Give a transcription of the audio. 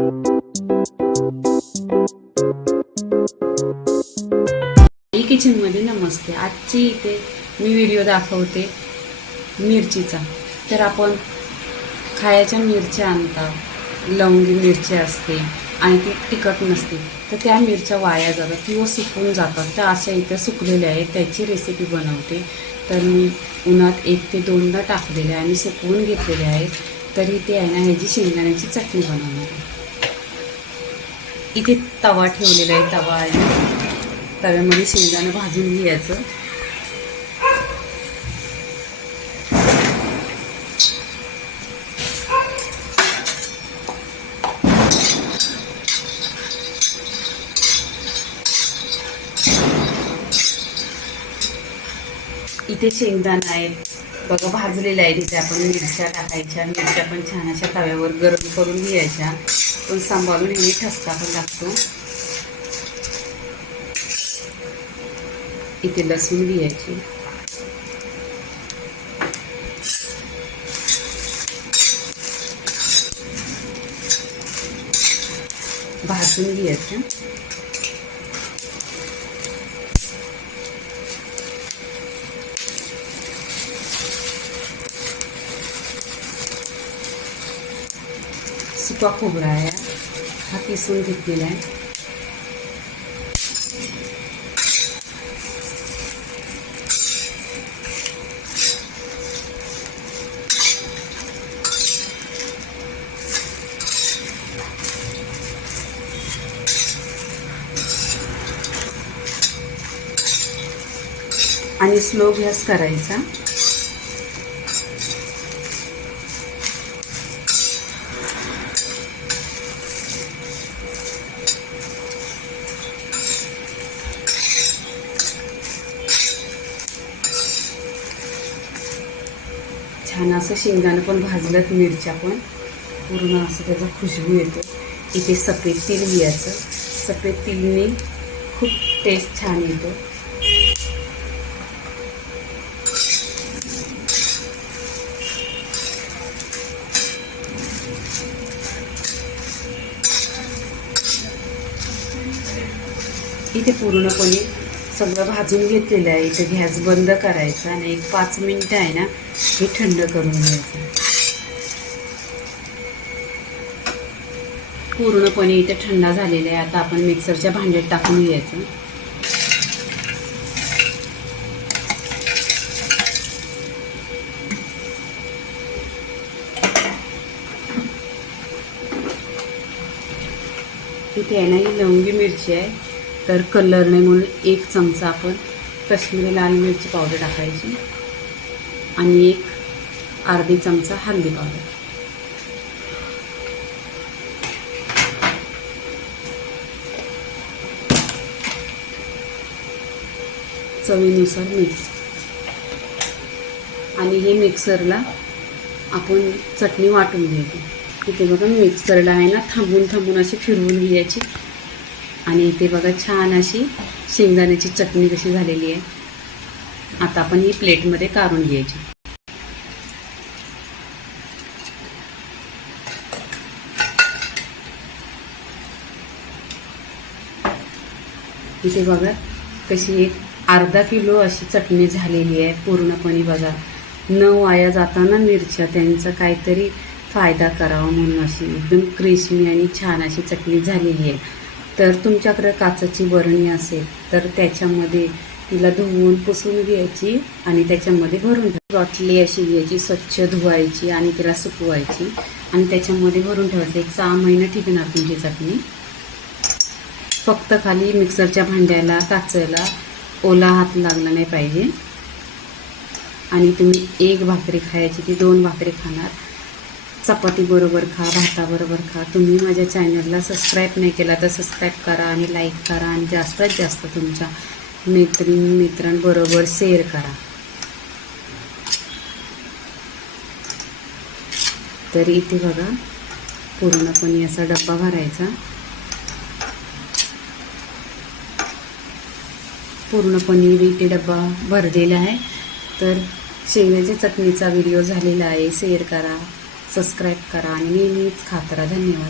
E किचनमध्ये नमस्ते. आजची इथे मी व्हिडिओ दाखवते मिरचीचा. तर आपण खायच्या मिरच्या आणतात लवंगी मिरची असते आणि ती तिखट नसते. तर त्या मिरच्या वाया जातात किंवा सुकून जातात. त्या अशा इथं सुकलेल्या आहेत. त्याची रेसिपी बनवते. तर मी उन्हात एक ते दोनदा टाकलेल्या आणि सुकवून घेतलेल्या आहेत. तरी ते आहे ना ह्याची शेंगदाण्याची चटणी बनवणार आहे. इथे तवा ठेवलेला आहे तवा आहे तव्यामध्ये शेंगदाणं भाजून घ्यायचं. इथे शेंगदाणा आहे. बघा भाजलेलं आहे. तिथे आपण मिरच्या टाकायच्या मिरच्या पण छान अशा तव्यावर गरम करून घ्यायच्या. पण सांभाळून मी ठसकावा लागतो. इथे लसूण घ्यायची. भाजून घ्यायचं. सुका खोबरा आहे. हा पिसून घेतलेला आहे. आणि स्लो गॅस करायचा. छान असं शेंगदाणं पण भाजलं मिरच्या पण. पूर्ण असं त्याचा खुशबू येतो. इथे सफेद तेल घ्यायचं सफेद तेलने खूप टेस्ट छान येतो. इथे पूर्णपणे सगळं भाजून घेतलेलं आहे. इथे गॅस बंद करायचा आणि एक पाच मिनटं आहे ना हे थंड करून घ्यायचं. पूर्णपणे इथे थंडा झालेला आहे. आता आपण मिक्सरच्या भांड्यात टाकून घ्यायचं. इथे आहे ना ही लवंगी मिरची आहे. तर कलर नाही म्हणून एक चमचा आपण कश्मीरी लाल मिरची पावडर टाकायची आणि एक अर्धी चमचा हळदी पावडर चवीनुसार मीठ आणि हे मिक्सरला आपण चटणी वाटून घ्यायची. तिथे बघा मिक्सरला आहे ना थांबून थांबून अशी फिरवून घ्यायची. आणि इथे बघा छान अशी शेंगदाण्याची चटणी कशी झालेली आहे. आता आपण ही प्लेटमध्ये काढून घ्यायची. इथे बघा कशी एक अर्धा किलो अशी चटणी झालेली आहे. पूर्णपणे बघा न वाया जाताना मिरच्या त्यांचा काहीतरी फायदा करावा म्हणून अशी एकदम क्रिस्मी आणि छान अशी चटणी झालेली आहे. तर तुमच्याकडे काचाची बरणी असेल तर त्याच्यामध्ये तिला धुवून पुसून घ्यायची आणि त्याच्यामध्ये भरून ठेव बाटली अशी घ्यायची स्वच्छ धुवायची आणि तिला सुकवायची. आणि त्याच्यामध्ये भरून ठेवायचं. एक सहा महिने टिकणार तुमची चटणी. फक्त खाली मिक्सरच्या भांड्याला काचेला ओला हात लागला नाही पाहिजे. आणि तुम्ही एक भाकरी खायची ती दोन भाकरी खाणार. चपाती बरोबर खा भाताबरोबर खा. तुम्ही माझ्या चॅनलला सबस्क्राईब नाही केला तर सबस्क्राईब करा आणि लाईक करा आणि जास्तीत जास्त तुमच्या मैत्रीण मित्रांबरोबर शेअर करा. तर इथे बघा पूर्णपणे असा डब्बा भरायचा. पूर्णपणे इथे डब्बा भरलेला आहे. तर शेंगाच्या चटणीचा व्हिडिओ झालेला आहे. शेअर करा. सबस्क्राईब करा आणि नेहमीच खात धन्यवाद.